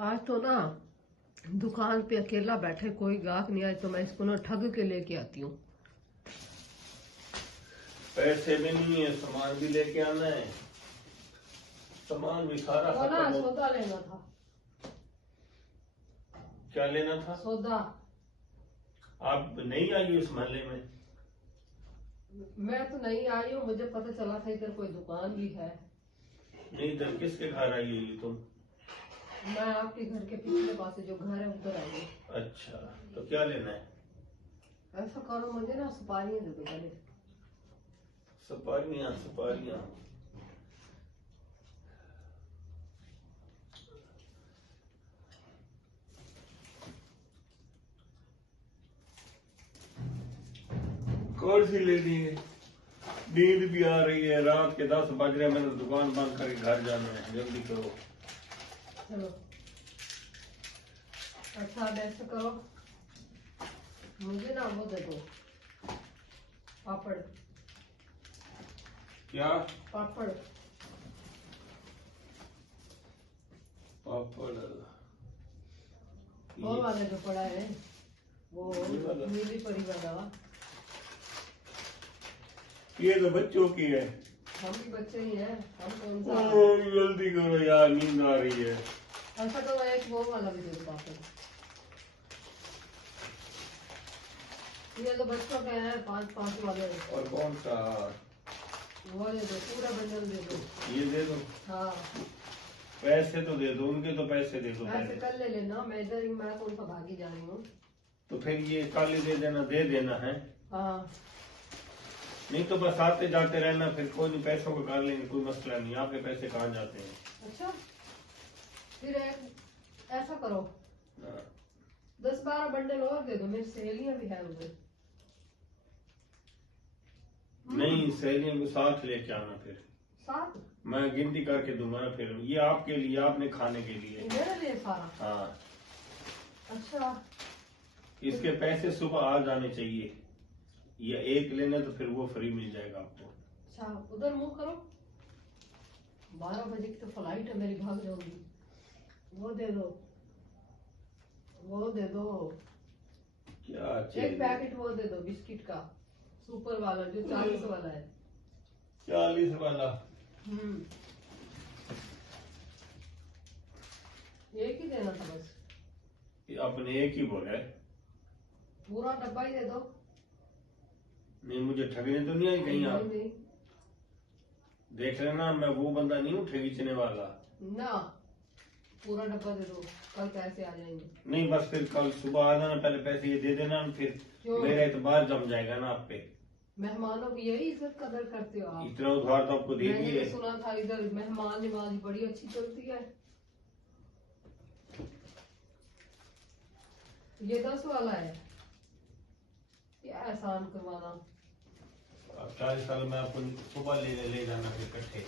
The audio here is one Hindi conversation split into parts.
आज तो ना दुकान पे अकेला बैठे, कोई गाहक नहीं आए तो मैं इसको ना ठग के लेके आती हूँ। पैसे भी नहीं है, सामान भी लेके आना है, सामान भी सारा खत्म हो। सौदा लेना था। क्या लेना था? सौदा। आप नहीं आई उस मोहल्ले में? मैं तो नहीं आई हूँ, मुझे पता चला था इधर कोई दुकान भी है। नहीं तो किसके घर आई हुई तुम? मैं आपके घर के पिछले पासे जो घर है उधर आई हूँ। अच्छा, तो क्या लेना है? ऐसा करो, मुझे ना सुपारियाँ दे दो पहले। सुपारियाँ सुपारियाँ कौन सी लेनी है? नींद भी आ रही है, रात के 10 बज रहे हैं, मैंने दुकान बंद करके घर जाना है, जल्दी करो। चलो अच्छा, अब ऐसा करो, मुझे ना वो दे दो, पापड़। क्या? पापड़। पापड़ वो वाले जो पड़ा है, वो नीली परी वाला। ये तो बच्चों की है। हम भी बच्चे ही हैं, हम कौन सा। जल्दी करो यार, नींद आ रही है। ऐसा करो, एक वो वाला भी दे दो पापड़। ये तो बच्चों के हैं, 5-5 वाले। और कौन सा? वो दे दो, पूरा बंडल दे दो। ये दे दो। हाँ, पैसे तो दे दो, उनके तो पैसे दे दो ऐसे पहले। कल ले लेना, मैं इधर ही, मैं कौन सा भागी जा रही हूँ। तो फिर ये कल ही दे देना है। हाँ, नहीं तो बस आते जाते रहना, फिर कोई नहीं, पैसों को कर लेंगे, कोई मसला नहीं। आपके पैसे कहाँ जाते हैं? अच्छा, फिर एक ऐसा करो, हाँ। 10-12 बंडल और दे दो, मेरी सहेलियां भी है उधर। नहीं, सहेलियों को साथ लेके आना, फिर साथ मैं गिनती करके दूंगा ना। फिर ये आपके लिए, आपने खाने के लिए। मेरे लिए सारा। हाँ, अच्छा, इसके पैसे सुबह आ जाने चाहिए, या एक लेना तो फिर वो फ्री मिल जाएगा आपको। अच्छा, उधर मुंह करो, 12 बजे की तो फ्लाइट है मेरी, भाग जाऊंगी। वो दे दो, वो दे दो। क्या एक चाहिए? पैकेट वो दे दो बिस्किट का, सुपर वाला जो 40 वाला है। 40 वाला? एक ही देना था बस। आपने एक ही बोला है? पूरा डब्बा ही दे दो। नहीं, मुझे ठगने तो नहीं आई कहीं आप? नहीं देख लेना, मैं वो बंदा नहीं हूँ ठगीचने वाला ना, पूरा डब्बा दे दो, कल पैसे आ जाएंगे। नहीं, बस फिर कल सुबह आ जाना, पहले पैसे ये दे देना, फिर मेरा एतबार जम जाएगा ना आप पे। मेहमानों की यही इज्जत कदर करते हो आप। इतना उधार तो आपको दे दिए। मैंने सुना था इधर मेहमान नवाजी बड़ी अच्छी चलती है। ये 10 वाला है, क्या एहसान करवाना। अब 40 साल में आपको सुबह ले जाना, फिर इकट्ठे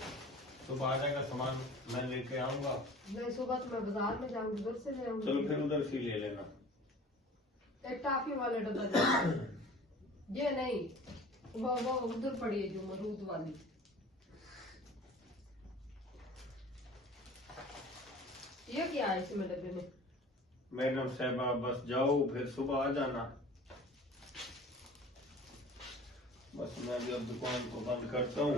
सुबह आ जाएगा सामान, मैं लेके आऊंगा। नहीं, सुबह तो मैं बाजार में जाऊंगी, उधर से ले आऊंगी। चलो फिर उधर से ले लेना। एक टाफी वाला डब्बा दे। ये नहीं, वो उधर पड़ी है जो मरूद वाली। ये क्या है इसमें डब्बे में? मैडम साहबा बस जाओ, फिर सुबह आ जाना। बस मैं भी अब दुकान को बंद करता हूँ।